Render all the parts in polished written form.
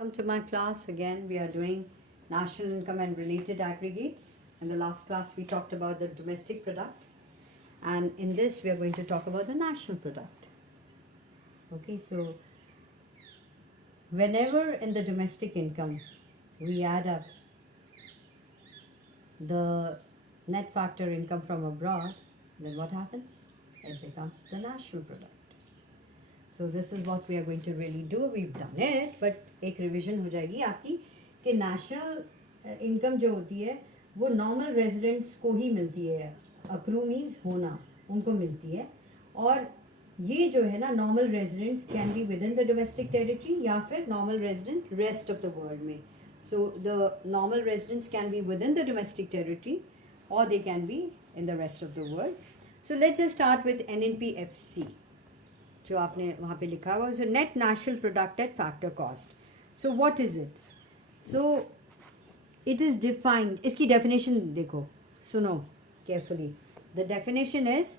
Welcome to my class. Again, we are doing national income and related aggregates. In the last class, we talked about the domestic product, and in this, we are going to talk about the national product. Okay, so whenever in the domestic income we add up the net factor income from abroad, then what happens? It becomes the national product. So this is what we are going to really do. We've done it, but एक revision हो जाएगी आपकी कि national income जो होती है वो normal residents को ही मिलती है. अक्रू मीन्स होना, उनको मिलती है. और ये जो है ना, normal residents can be within the domestic territory या फिर normal resident rest of the world में. So the normal residents can be within the domestic territory और they can be in the rest of the world. So let's just start with NNPFC जो आपने वहाँ पे लिखा हुआ. So net national product at factor cost. So what is it? So it is defined. इसकी definition देखो, सुनो carefully. The definition is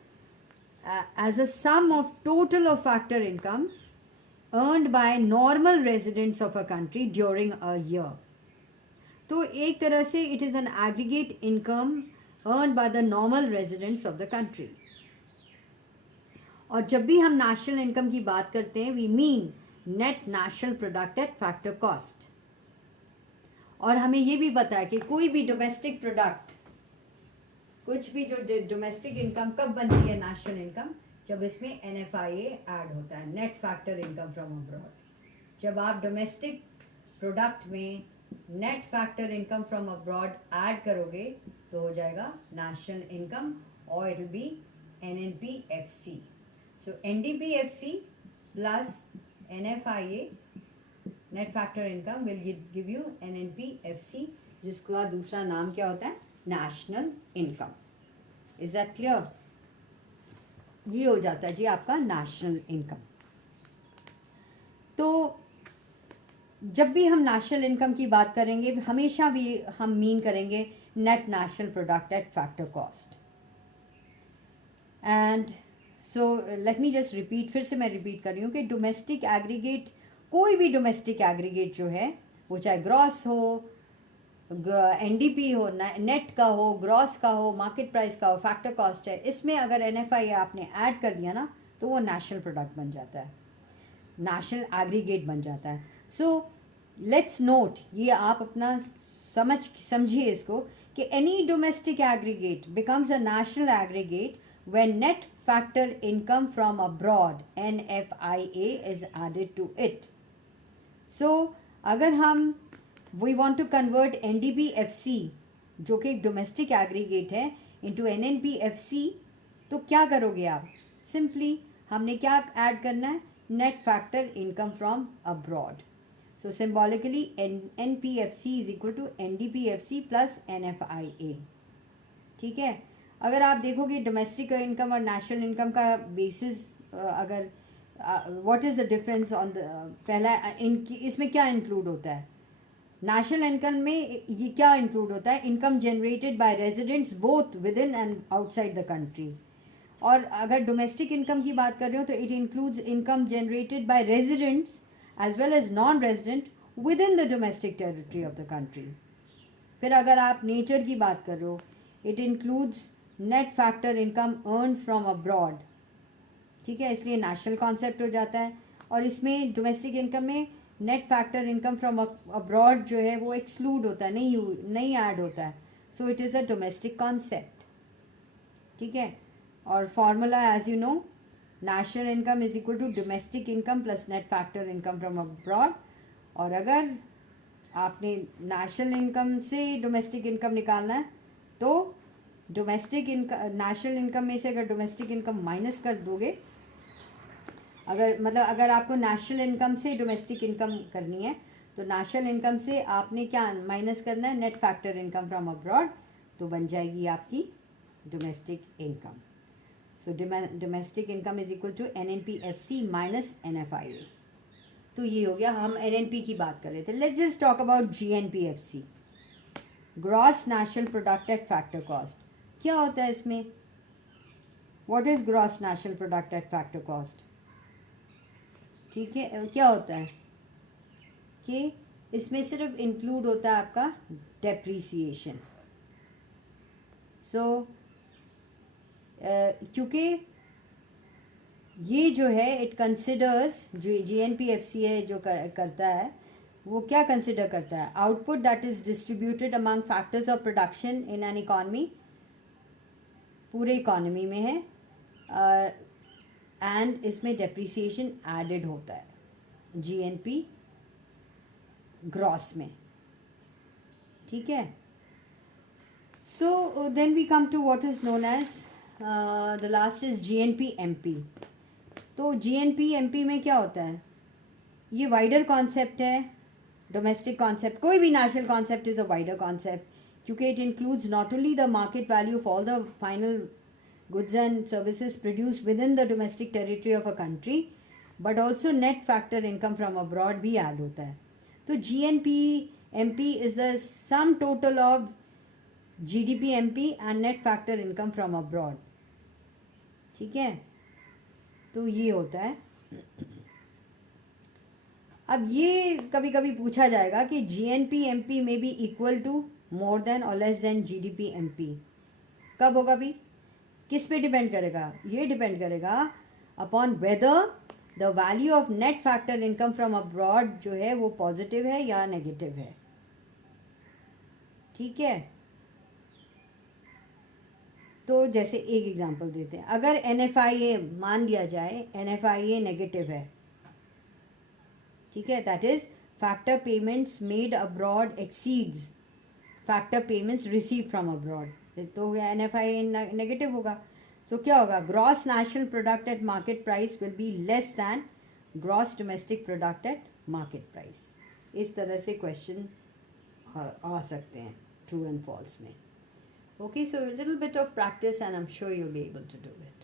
as a sum of total of factor incomes earned by normal residents of a country during a year. तो एक तरह से it is an aggregate income earned by the normal residents of the country. और जब भी हम national income की बात करते हैं we mean net national product at factor cost. और हमें ये भी पता है कि कोई भी डोमेस्टिक प्रोडक्ट, कुछ भी जो डोमेस्टिक इनकम कब बनती है नेशनल इनकम, जब इसमें NFIA ऐड होता है, net factor income from abroad. जब आप डोमेस्टिक प्रोडक्ट में net factor income from abroad add करोगे तो हो जाएगा नेशनल इनकम और it will be NNPFC. So NDPFC plus NFIA net factor income will give you NNPFC, जिसका दूसरा नाम क्या होता है? National income. Is that clear? ये हो जाता है जी आपका नेशनल इनकम. तो जब भी हम नेशनल इनकम की बात करेंगे हमेशा भी हम मीन करेंगे net national product at factor cost. And so let me just repeat, फिर से मैं रिपीट कर रही हूँ कि डोमेस्टिक एग्रीगेट, कोई भी डोमेस्टिक एग्रीगेट जो है वो चाहे ग्रॉस हो, NDP हो, नेट का हो, ग्रॉस का हो, मार्केट प्राइस का हो, फैक्टर कॉस्ट है, इसमें अगर NFI आपने ऐड कर दिया ना तो वो नेशनल प्रोडक्ट बन जाता है, नेशनल एग्रीगेट बन जाता है. सो लेट्स नोट, ये आप अपना समझिए इसको कि any domestic aggregate becomes a national aggregate when net factor income from abroad NFIA is added to it. So अगर हम we want to convert NDPFC जो कि एक डोमेस्टिक एग्रीगेट है into NNPFC, तो क्या करोगे आप? सिंपली हमने क्या ऐड करना है? Net factor income from abroad. So symbolically NPFC is equal to NDPFC plus NFIA. ठीक है. अगर आप देखोगे डोमेस्टिक इनकम और नेशनल इनकम का बेसिस, अगर what is the difference on the पहला इसमें क्या इंक्लूड होता है? नेशनल इनकम में ये क्या इंक्लूड होता है? Income generated by residents both with in and outside the country. और अगर डोमेस्टिक इनकम की बात कर रहे हो तो it includes income generated by residents as well as non resident within the domestic territory of the country. फिर अगर आप नेचर की बात कर रहे हो, it includes net factor income earn from abroad. ठीक है, इसलिए नेशनल कॉन्सेप्ट हो जाता है. और इसमें डोमेस्टिक इनकम में net factor income from abroad जो है वो एक्सक्लूड होता है, नहीं ऐड होता है. So it is a domestic concept. ठीक है. और formula as you know, national income is equal to domestic income plus net factor income from abroad. और अगर आपने नेशनल इनकम से डोमेस्टिक इनकम निकालना है तो डोमेस्टिक इनकम, नेशनल इनकम में से अगर डोमेस्टिक इनकम माइनस कर दोगे, अगर मतलब अगर आपको नेशनल इनकम से डोमेस्टिक इनकम करनी है तो नेशनल इनकम से आपने क्या माइनस करना है? Net factor income from abroad. तो बन जाएगी आपकी domestic income. So domestic income is equal to NNPFC minus NFIA. तो ये हो गया, हम NNP की बात कर रहे थे. Let's just talk about GNPFC, gross national product at factor cost. क्या होता है इसमें? What is gross national product at factor cost? ठीक है, क्या होता है कि इसमें सिर्फ इंक्लूड होता है आपका डेप्रीसिएशन। सो क्योंकि ये जो है इट कंसिडर्स, जो GNPFCA जो करता है वो क्या कंसिडर करता है, output that is distributed among factors of production in an economy, पूरे इकॉनमी में है, एंड इसमें डेप्रिसिएशन एडेड होता है GNP ग्रॉस में, ठीक है। So then we come to what is known as the last is GNP-MP। तो GNP-MP में क्या होता है, ये वाइडर कॉन्सेप्ट है, डोमेस्टिक कॉन्सेप्ट, कोई भी national concept is a wider concept, क्योंकि it includes not only the market value of all the final goods and services produced within the domestic territory of a country, but also net factor income from abroad भी add होता है। तो GNP-MP is the sum total of GDP-MP and net factor income from abroad, ठीक है। तो ये होता है। अब ये कभी कभी पूछा जाएगा कि GNP-MP में भी इक्वल टू, मोर देन और लेस देन GDP-MP कब होगा भी, किस पे डिपेंड करेगा, ये डिपेंड करेगा upon whether the value of net factor income from abroad जो है वो पॉजिटिव है या नेगेटिव है, ठीक है। तो जैसे एक एग्जांपल देते हैं, अगर NFIA मान लिया जाए, NFIA नेगेटिव है, ठीक है, that is factor payments made abroad exceeds factor payments receive from abroad, तो NFIA नेगेटिव होगा। सो क्या होगा, gross national product at market price will be less than gross domestic product at market price. इस तरह से question आ सकते हैं ट्रू एंड फॉल्स में। Okay, so little bit of practice and I am sure you will be able to do it.